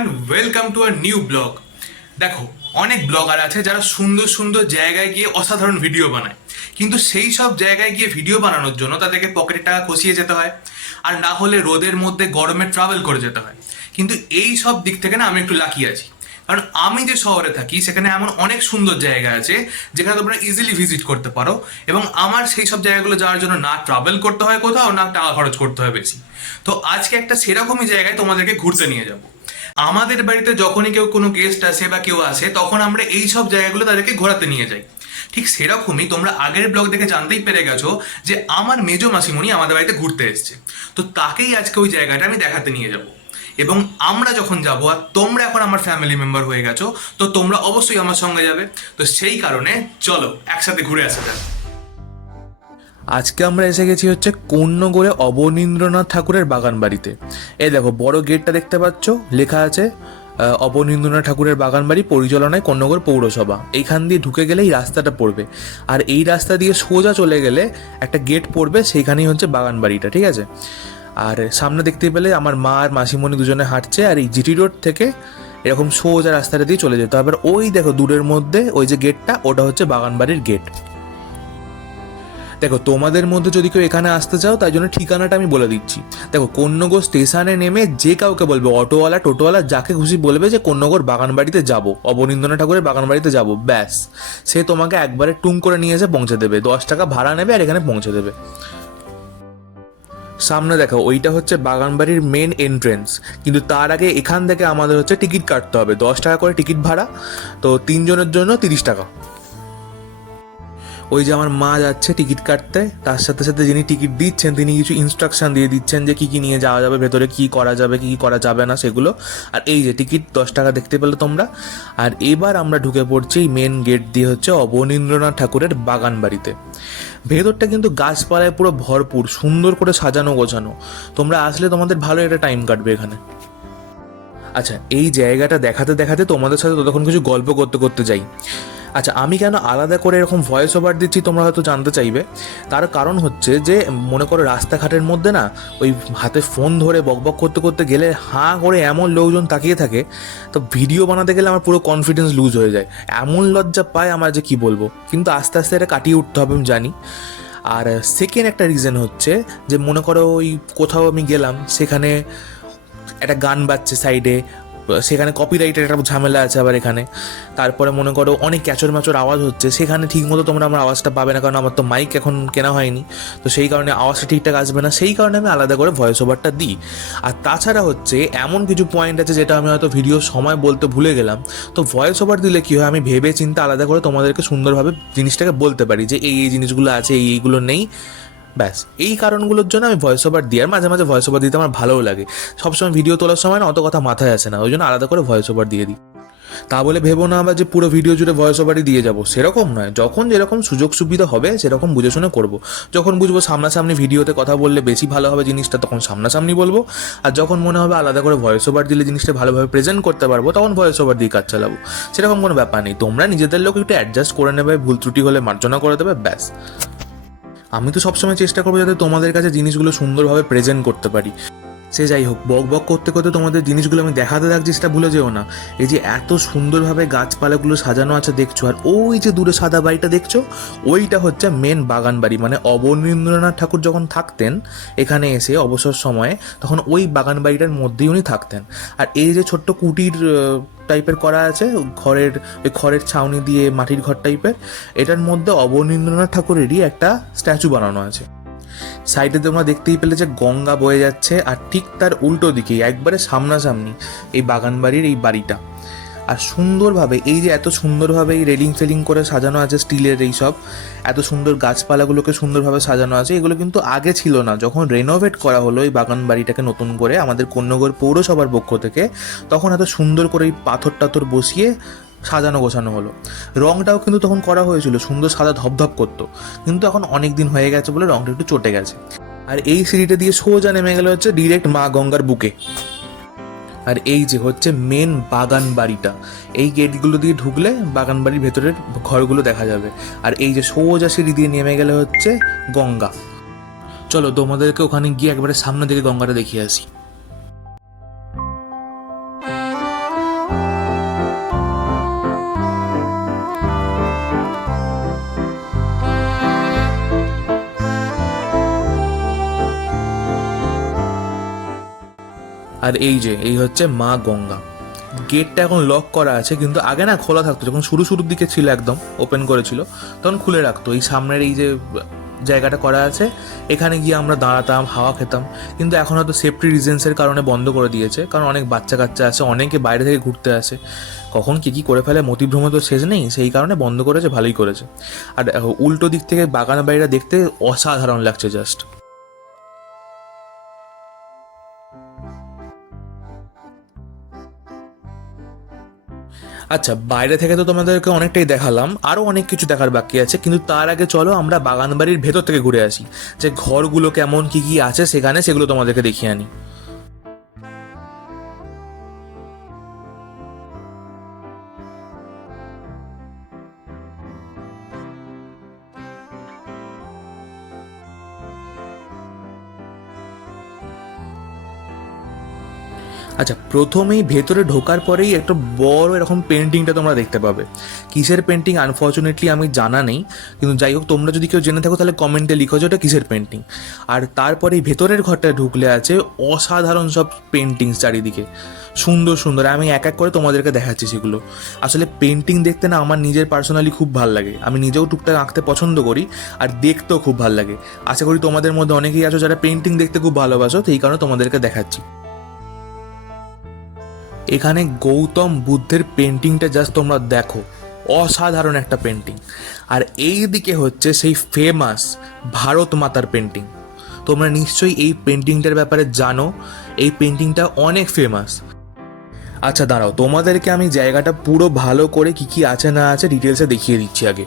Everyone welcome to our new vlog দেখো, অনেক blogger আছে যারা সুন্দর সুন্দর জায়গায় গিয়ে অসাধারণ ভিডিও বানায়। কিন্তু সেই সব জায়গায় গিয়ে ভিডিও বানানোর জন্য তাদেরকে পকেটে টাকা খসিয়ে যেতে হয়, আর না হলে রোদের মধ্যে গরমে ট্রাভেল করে যেতে হয়। কিন্তু এই সব দিক থেকে না আমি একটু লাকি আছি। কারণ আমি যে শহরে থাকি, সেখানে এমন অনেক সুন্দর জায়গা আছে, যেখানে তোমরা ইজিলি ভিজিট করতে পারো, এবং আমার সেই সব জায়গাগুলো যাওয়ার জন্য না ট্রাভেল করতে হয় কোথাও, না টাকা খরচ করতে হয় বেশি। তো আজকে একটা সেরকমই জায়গায় তোমাদেরকে ঘুরতে নিয়ে যাব। আমাদের বাড়িতে যখনই কেউ কোনো গেস্ট আসে বা কেউ আসে, তখন আমরা এই সব জায়গাগুলো তাদেরকে ঘোরাতে নিয়ে যাই। ঠিক সেরকমই তোমরা আগের ব্লগ দেখে জানতেই পেরে গেছো যে আমার মেজো মাসিমণি আমাদের বাড়িতে ঘুরতে এসেছে। তো তাকেই আজকে ওই জায়গাটা আমি দেখাতে নিয়ে যাব। এবং আমরা যখন যাব, আর তোমরা এখন আমার ফ্যামিলি মেম্বার হয়ে গেছো, তো তোমরা অবশ্যই আমার সঙ্গে যাবে। তো সেই কারণে চলো, একসাথে ঘুরে আসা যাক। আজকে আমরা এসে গেছি হচ্ছে কন্যগড়ে অবনীন্দ্রনাথ ঠাকুরের বাগান বাড়িতে এই দেখো, বড় গেটটা দেখতে পাচ্ছ, লেখা আছে অবনীন্দ্রনাথ ঠাকুরের বাগান বাড়ি পরিচালনায় কন্যগড় পৌরসভা। এইখান দিয়ে ঢুকে গেলে এই রাস্তাটা পড়বে। আর এই রাস্তা দিয়ে সোজা চলে গেলে একটা গেট পড়বে, সেইখানেই হচ্ছে বাগান বাড়িটা ঠিক আছে? আর সামনে দেখতে পেলে আমার মা আর মাসিমণি দুজনে হাঁটছে, আর এই জিটি রোড থেকে এরকম সোজা রাস্তাটা দিয়ে চলে যেতে হবে। ওই দেখো, দূরের মধ্যে ওই যে গেটটা, ওটা হচ্ছে বাগান বাড়ির গেট। দেখো, তোমাদের মধ্যে যদি কেউ এখানে আসতে চাও তাই জন্য ঠিকানাটা আমি বলে দিচ্ছি। দেখো কন্যগর স্টেশনে নেমে যে কাউকে বলবে, অটোওয়ালা, টোটোওয়ালা, যাকে খুশি বলবে যে কন্যগর বাগান বাড়িতে যাব, অবনীন্দ্রনাথ ঠাকুরের বাগান বাড়িতে যাব, ব্যাস। সে তোমাকে একবারে টুং করে নিয়ে এসে পৌঁছে দেবে, দশ টাকা ভাড়া নেবে আর এখানে পৌঁছে দেবে। সামনে দেখো, ওইটা হচ্ছে বাগানবাড়ির মেন এন্ট্রেন্স কিন্তু তার আগে এখান থেকে আমাদের হচ্ছে টিকিট কাটতে হবে, দশ টাকা করে টিকিট ভাড়া। তো তিনজনের জন্য তিরিশ টাকা। ওই যে আমার মা যাচ্ছে টিকিট কাটতে, তার সাথে সাথে যিনি টিকিট দিচ্ছেন, তিনি কিছু ইনস্ট্রাকশন দিয়ে দিচ্ছেন যে কি কি নিয়ে যাওয়া যাবে, ভেতরে কি করা যাবে, কি কি করা যাবে না, সেগুলো। আর এই যে টিকিট, দশ টাকা দেখতে পেলে তোমরা। আর এবার আমরা ঢুকে পড়ছি মেন গেট দিয়ে হচ্ছে অবনীন্দ্রনাথ ঠাকুরের বাগান বাড়িতে ভেতরটা কিন্তু গাছপালায় পুরো ভরপুর, সুন্দর করে সাজানো গোছানো। তোমরা আসলে তোমাদের ভালো একটা টাইম কাটবে এখানে। আচ্ছা এই জায়গাটা দেখাতে দেখাতে তোমাদের সাথে ততক্ষণ কিছু গল্প করতে করতে যাই। আচ্ছা আমি কেন আলাদা করে এরকম ভয়েস ওভার দিচ্ছি তোমরা হয়তো জানতে চাইবে। তার কারণ হচ্ছে যে, মনে করো রাস্তাঘাটের মধ্যে না, ওই হাতে ফোন ধরে বকবক করতে করতে গেলে হাঁ করে এমন লোকজন তাকিয়ে থাকে, তো ভিডিও বানাতে গেলে আমার পুরো কনফিডেন্স লুজ হয়ে যায়। এমন লজ্জা পায় আমার যে কি বলব। কিন্তু আস্তে আস্তে এটা কাটিয়ে উঠতে হবে, আমি জানি। আর সেকেন্ড একটা রিজন হচ্ছে যে, মনে করো ওই কোথাও আমি গেলাম, সেখানে একটা গান বাজছে সাইডে সেখানে কপিরাইটের একটা ঝামেলা আছে আবার এখানে। তারপরে মনে করো অনেক ক্যাচর ম্যাচর আওয়াজ হচ্ছে। সেখানে ঠিক মতো তোমরা আমার আওয়াজটা পাবে না, কারণ আমার তো মাইক এখন কেনা হয়নি। তো সেই কারণে আওয়াজটা ঠিকঠাক আসবে না। সেই কারণে আমি আলাদা করে ভয়েস ওভারটা দিই। আর তাছাড়া হচ্ছে এমন কিছু পয়েন্ট আছে যেটা আমি হয়তো ভিডিওর সময় বলতে ভুলে গেলাম। তো ভয়েস ওভার দিলে কী হয়? আমি ভেবে চিন্তা আলাদা করে তোমাদেরকে সুন্দরভাবে জিনিসটাকে বলতে পারি যে এই এই জিনিসগুলো আছে, এই, এইগুলো নেই। ব্যাস। এই কারণগুলোর জন্য আমি ভয়েস ওভার দিই আর মাঝে মাঝে ভয়েস ওভার দিতে আমার ভালোও লাগে। সবসময় ভিডিও তোলার সময় না, অত কথা মাথায় আসে না, ওই জন্য আলাদা করে ভয়েস ওভার দিয়ে দিই। তা বলে ভেবো না আবার যে পুরো ভিডিও জুড়ে ভয়েস ওভারই দিয়ে যাব। সেরকম নয়। যখন যেরকম সুযোগ সুবিধা হবে, সেরকম বুঝে শুনে করব। যখন বুঝব সামনাসামনি ভিডিওতে কথা বললে বেশি ভালো হবে জিনিসটা, তখন সামনাসামনি বলব। আর যখন মনে হবে আলাদা করে ভয়েস ওভার দিলে জিনিসটা ভালোভাবে প্রেজেন্ট করতে পারব, তখন ভয়েস ওভার দিয়ে কাজ চালাবো। সেরকম কোনো ব্যাপার নেই। তোমরা নিজেদের লোক একটু অ্যাডজাস্ট করে নেবে, ভুল ত্রুটি হলে মার্জনা করে দেবে, ব্যাস। আমি তো সবসময় চেষ্টা করব যাতে তোমাদের কাছে জিনিসগুলো সুন্দরভাবে প্রেজেন্ট করতে পারি। সে যাই হোক, বক বক করতে করতে তোমাদের জিনিসগুলো আমি দেখাতে থাকছি সেটা ভুলে যেও না। এই যে এত সুন্দরভাবে গাছপালাগুলো সাজানো আছে দেখছ, আর ওই যে দূরে সাদা বাড়িটা দেখছ, ওইটা হচ্ছে মেন বাগান বাড়ি। মানে অবনীন্দ্রনাথ ঠাকুর যখন থাকতেন, এখানে এসে অবসর সময়ে, তখন ওই বাগান বাড়িটার মধ্যেই উনি থাকতেন। আর এই যে ছোট্ট কুটির টাইপের করা আছে, ঘরের, ওই খড়ের ছাউনি দিয়ে মাটির ঘর টাইপের, এটার মধ্যে অবনীন্দ্রনাথ ঠাকুরেরই একটা স্ট্যাচু বানানো আছে। সাইডে তোমরা দেখতেই পেলে যে গঙ্গা বয়ে যাচ্ছে আর ঠিক তার উল্টো দিকে একবারে সামনাসামনি এই বাগান বাড়ির এই বাড়িটা। আর সুন্দরভাবে, এই যে এত সুন্দরভাবে এই রেলিং ফেলিং করে সাজানো আছে স্টিলের এই সব, এত সুন্দর গাছপালাগুলোকে সুন্দরভাবে সাজানো আছে, এগুলো কিন্তু আগে ছিল না। যখন রেনোভেট করা হলো এই বাগান বাড়িটাকে নতুন করে আমাদের কন্যগর পৌরসভার পক্ষ থেকে, তখন এত সুন্দর করে এই পাথর টাথর বসিয়ে সাজানো গোছানো হলো। রংটাও কিন্তু তখন করা হয়েছিল, সুন্দর সাদা ধপধপ করতো। কিন্তু এখন অনেক দিন হয়ে গেছে বলে রংটা একটু চটে গেছে। আর এই সিঁড়িটা দিয়ে সোজা নেমে গেলে হচ্ছে ডিরেক্ট মা গঙ্গার বুকে। আর এই যে হচ্ছে মেন বাগান বাড়িটা, এই গেটগুলো দিয়ে ঢুকলে বাগান বাড়ির ভেতরের ঘরগুলো দেখা যাবে। আর এই যে সোজা সিঁড়ি দিয়ে নেমে গেলে হচ্ছে গঙ্গা। চলো তোমাদেরকে ওখানে গিয়ে একবারে সামনে দিকে গঙ্গাটা দেখিয়ে আসি। আর এই যে, এই হচ্ছে মা গঙ্গা। গেটটা এখন লক করা আছে, কিন্তু আগে না খোলা থাকতো, যখন শুরু শুরুর দিকে ছিল একদম ওপেন করেছিল, তখন খুলে রাখতো। এই সামনের এই যে, জায়গাটা করা আছে, এখানে গিয়ে আমরা দাঁড়াতাম, হাওয়া খেতাম, কিন্তু এখন হয়তো সেফটি রিজেন্সের কারণে বন্ধ করে দিয়েছে, কারণ অনেক বাচ্চা কাচ্চা আছে, অনেকে বাইরে থেকে ঘুরতে আসে। কখন কী কী করে ফেলে, মতিভ্রম তো শেষ নেই, সেই কারণে বন্ধ করেছে, ভালোই করেছে। আর উল্টো দিক থেকে বাগান বাড়িটা দেখতে অসাধারণ লাগছে জাস্ট আচ্ছা বাইরে থেকে তো তোমাদেরকে অনেকটাই দেখালাম আরও অনেক কিছু দেখার বাকি আছে, কিন্তু তার আগে চলো আমরা বাগান বাড়ির ভেতর থেকে ঘুরে আসি, যে ঘরগুলো কেমন, কি কি আছে সেখানে সেগুলো তোমাদেরকে দেখিয়ে আনি। আচ্ছা প্রথমেই ভেতরে ঢোকার পরেই একটা বড় এরকম পেন্টিংটা তোমরা দেখতে পাবে। কিসের পেন্টিং আনফর্চুনেটলি আমি জানা নেই, কিন্তু যাই হোক, তোমরা যদি কেউ জেনে থাকো, তাহলে কমেন্টে লিখো যে ওটা কিসের পেন্টিং আর তারপরে ভেতরের ঘরটা ঢুকলে আছে অসাধারণ সব পেন্টিংস চারিদিকে। সুন্দর সুন্দর। আমি এক এক করে তোমাদেরকে দেখাচ্ছি সেগুলো। আসলে পেন্টিং দেখতে না আমার নিজের পার্সোনালি খুব ভালো লাগে। আমি নিজেও টুকটাক আঁকতে পছন্দ করি, আর দেখতেও খুব ভালো লাগে। আশা করি তোমাদের মধ্যে অনেকেই আছো যারা পেন্টিং দেখতে খুব ভালোবাসো এই কারণে তোমাদেরকে দেখাচ্ছি। এখানে গৌতম বুদ্ধের পেন্টিংটা জাস্ট তোমরা দেখো। অসাধারণ একটা পেন্টিং আর এই দিকে হচ্ছে সেই ফেমাস ভারত মাতার পেন্টিং তোমরা নিশ্চয়ই এই পেন্টিংটার ব্যাপারে জানো। এই পেন্টিংটা অনেক ফেমাস আচ্ছা দাঁড়াও, তোমাদেরকে আমি জায়গাটা পুরো ভালো করে কি কি আছে না আছে ডিটেলসে দেখিয়ে দিচ্ছি আগে।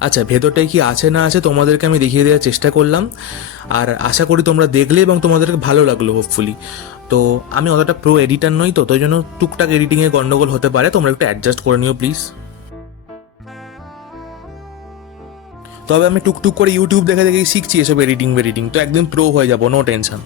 আচ্ছা ভেতরটায় কি আছে না আছে তোমাদেরকে আমি দেখিয়ে দেওয়ার চেষ্টা করলাম। আর আশা করি তোমরা দেখলে এবং তোমাদেরকে ভালো লাগল হোপফুলি তো আমি অতটা প্রো এডিটার নই তো, তাই জন্য টুকটাক এডিটিংয়ে গণ্ডগোল হতে পারে, তোমরা একটু অ্যাডজাস্ট করে নিও প্লিজ তবে আমি টুকটুক করে ইউটিউব দেখে দেখেই শিখছি এসব এডিটিং বেডিটিং তো একদিন প্রো হয়ে যাব নো টেনশন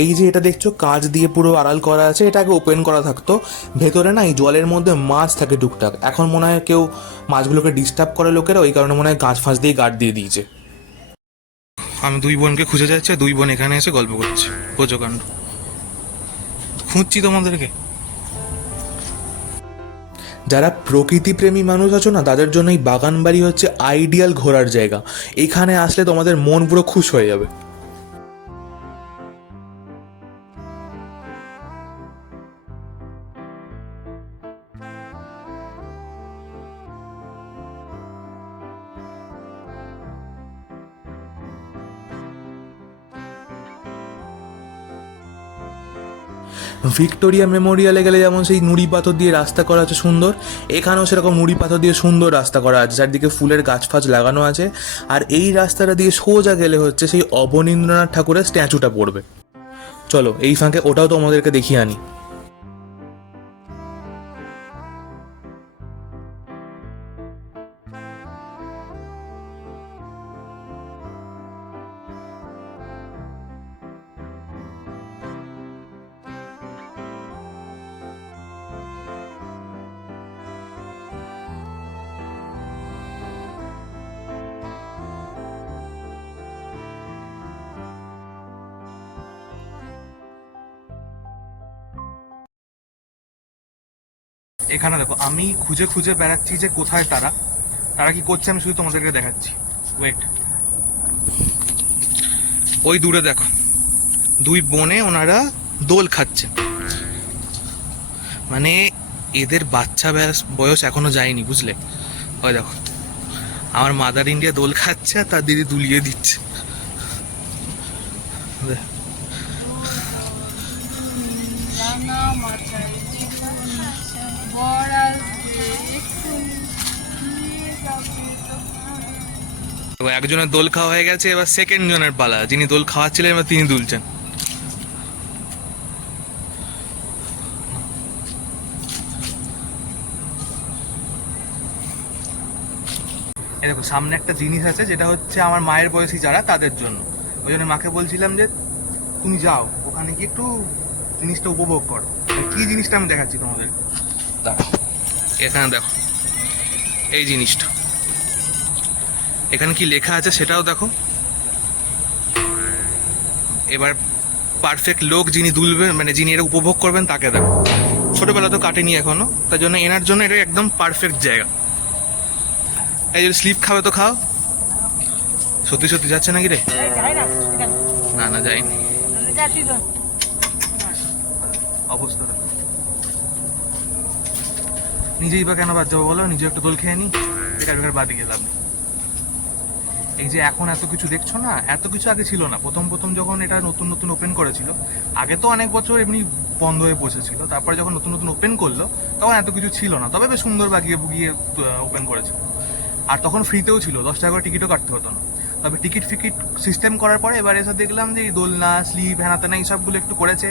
এই যে এটা দেখছ কাজ দিয়ে পুরো আড়াল করা আছে এটাকে ওপেন করা থাকতো। ভেতরে না এই জলের মধ্যে মাছ থাকে টুকটাক। এখন মনে হয় কেউ মাছগুলোকে ডিস্টার্ব করে লোকেরা ওই কারণে মনে হয় গাছ ফাঁস দিয়ে গার্ড দিয়ে দিয়েছে। আমি দুই বোনকে খুঁজে যাচ্ছে দুই বোন এখানে এসে গল্প করছে। প্রচকাণ্ড খুঁজছি তোমাদেরকে। যারা প্রকৃতিপ্রেমী মানুষ আছো না তাদের জন্য এই বাগান বাড়ি হচ্ছে আইডিয়াল ঘোরার জায়গা। এখানে আসলে তোমাদের মন পুরো খুশ হয়ে যাবে। ভিক্টোরিয়া মেমোরিয়ালে গেলে যেমন সেই নুড়ি পাথর দিয়ে রাস্তা করা আছে সুন্দর, এখানেও সেরকম নুড়ি পাথর দিয়ে সুন্দর রাস্তা করা আছে। চারদিকে ফুলের গাছ ফাছ লাগানো আছে। আর এই রাস্তাটা দিয়ে সোজা গেলে হচ্ছে সেই অবনীন্দ্রনাথ ঠাকুরের স্ট্যাচুটা পড়বে। চলো, এই ফাঁকে ওটাও তোমাদেরকে দেখিয়ে আনি। এখানে দেখো, আমি খুঁজে খুঁজে বেড়াচ্ছি যে কোথায় তারা। তারা কি করছে আমি শুধু তোমাদেরকে দেখাচ্ছি। ওয়েট ওই দূরে দেখো, দুই বনে ওনারা দোল খাচ্ছে। মানে এদের বাচ্চা বয়স- এখনও যায়নি, বুঝলে? ওই দেখো, আমার মাদার ইন্ডিয়া দোল খাচ্ছে আর তার দিদি দুলিয়ে দিচ্ছে। দেখ। তো একজনের দোল খাওয়া হয়ে গেছে এবার সেকেন্ড জনের পালা। যিনি দোল খাওয়াচ্ছিলেন এবার তিনি দুলছেন। এই দেখো সামনে একটা জিনিস আছে যেটা হচ্ছে আমার মায়ের বয়সী যারা তাদের জন্য। ওই জন্য মাকে বলছিলাম যে তুমি যাও ওখানে গিয়ে একটু জিনিসটা উপভোগ করো। কি জিনিসটা আমি দেখাচ্ছি তোমাদের? দেখো। এখানে দেখো এই জিনিসটা। এখানে কি লেখা আছে সেটাও দেখো। এবার পারফেক্ট লোক যিনি দুলবেন মানে যিনি এটা উপভোগ করবেন তাকে দেখো। ছোটবেলা তো কাটেনি এখনও, তার জন্য এনার জন্য এটা একদম পারফেক্ট জায়গা। এই যদি স্লিপ খাবে তো খাও। সত্যি সত্যি যাচ্ছে নাকি রে? না না যাইনি অবস্থা। নিজেই বা কেন বাদ যাব বলো? নিজে একটা দোল খেয়ে নি। বেকার বেকার বাদ গেলাম এই যে এখন এত কিছু দেখছ না, এত কিছু আগে ছিল না। প্রথম প্রথম যখন এটা নতুন নতুন ওপেন করেছিল, আগে তো অনেক বছর এমনি বন্ধ হয়ে বসেছিল, তারপরে যখন নতুন নতুন ওপেন করল, তখন এত কিছু ছিল না। তবে বেশ সুন্দর বাগিয়ে বুগিয়ে ওপেন করেছিল। আর তখন ফ্রিতেও ছিল, দশ টাকা করে টিকিটও কাটতে হতো না। তবে টিকিট ফিকিট সিস্টেম করার পরে এবার এসে দেখলাম যে এই দোলনা স্লিপ হ্যানাতানা এইসবগুলো একটু করেছে।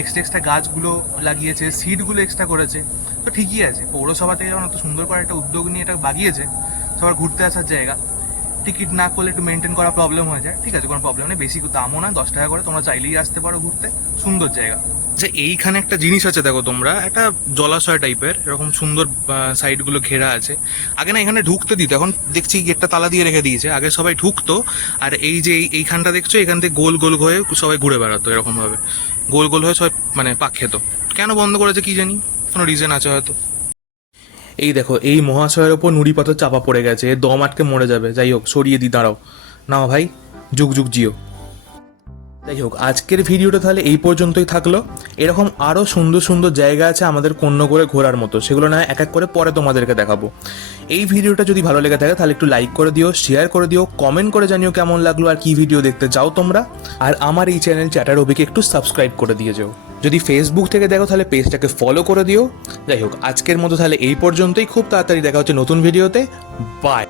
এক্সট্রা এক্সট্রা গাছগুলো লাগিয়েছে সিটগুলো এক্সট্রা করেছে। তো ঠিকই আছে, পৌরসভা থেকে যখন এত সুন্দর করে একটা উদ্যোগ নিয়ে এটা বাগিয়েছে, সবার ঘুরতে আসার জায়গা। টিকিট না করলে একটু মেনটেন করা প্রবলেম হয়ে যায়। ঠিক আছে, কোনো প্রবলেম নেই। বেশি দামও না, দশ টাকা করে। তোমরা চাইলেই আসতে পারো ঘুরতে। সুন্দর জায়গা। আচ্ছা এইখানে একটা জিনিস আছে, দেখো তোমরা। একটা জলাশয় টাইপের এরকম সুন্দর সাইডগুলো ঘেরা আছে। আগে না এখানে ঢুকতে দিত। এখন দেখছি গেটটা তালা দিয়ে রেখে দিয়েছে। আগে সবাই ঢুকতো। আর এই যে এই- এইখানটা দেখছ, এখান থেকে গোল গোল হয়ে সবাই ঘুরে বেড়াতো এরকমভাবে। গোল গোল হয়ে সবাই মানে পাক খেত। কেন বন্ধ করেছে কি জানি? কোনো রিজন আছে হয়তো। এই দেখো, এই মহাশয়ের ওপর নুড়ি পাথর চাপা পড়ে গেছে দম আটকে মরে যাবে। যাই হোক, সরিয়ে দি, দাঁড়াও। নাও ভাই, যুগ যুগ, জিও। যাই হোক, আজকের ভিডিওটা তাহলে এই পর্যন্তই থাকল। এরকম আরও সুন্দর সুন্দর জায়গা আছে আমাদের কন্য করে ঘোরার মতো। সেগুলো না এক এক করে পরে তোমাদেরকে দেখাবো। এই ভিডিওটা যদি ভালো লেগে থাকে তাহলে একটু লাইক করে দিও শেয়ার করে দিও কমেন্ট করে জানিও কেমন লাগল আর কি ভিডিও দেখতে চাও তোমরা। আর আমার এই চ্যানেল চ্যাটার অভিকে একটু সাবস্ক্রাইব করে দিয়ে যাও। যদি ফেসবুক থেকে দেখো তাহলে পেজটাকে ফলো করে দিও। যাই হোক, আজকের মতো তাহলে এই পর্যন্তই। খুব তাড়াতাড়ি দেখা হচ্ছে নতুন ভিডিওতে বাই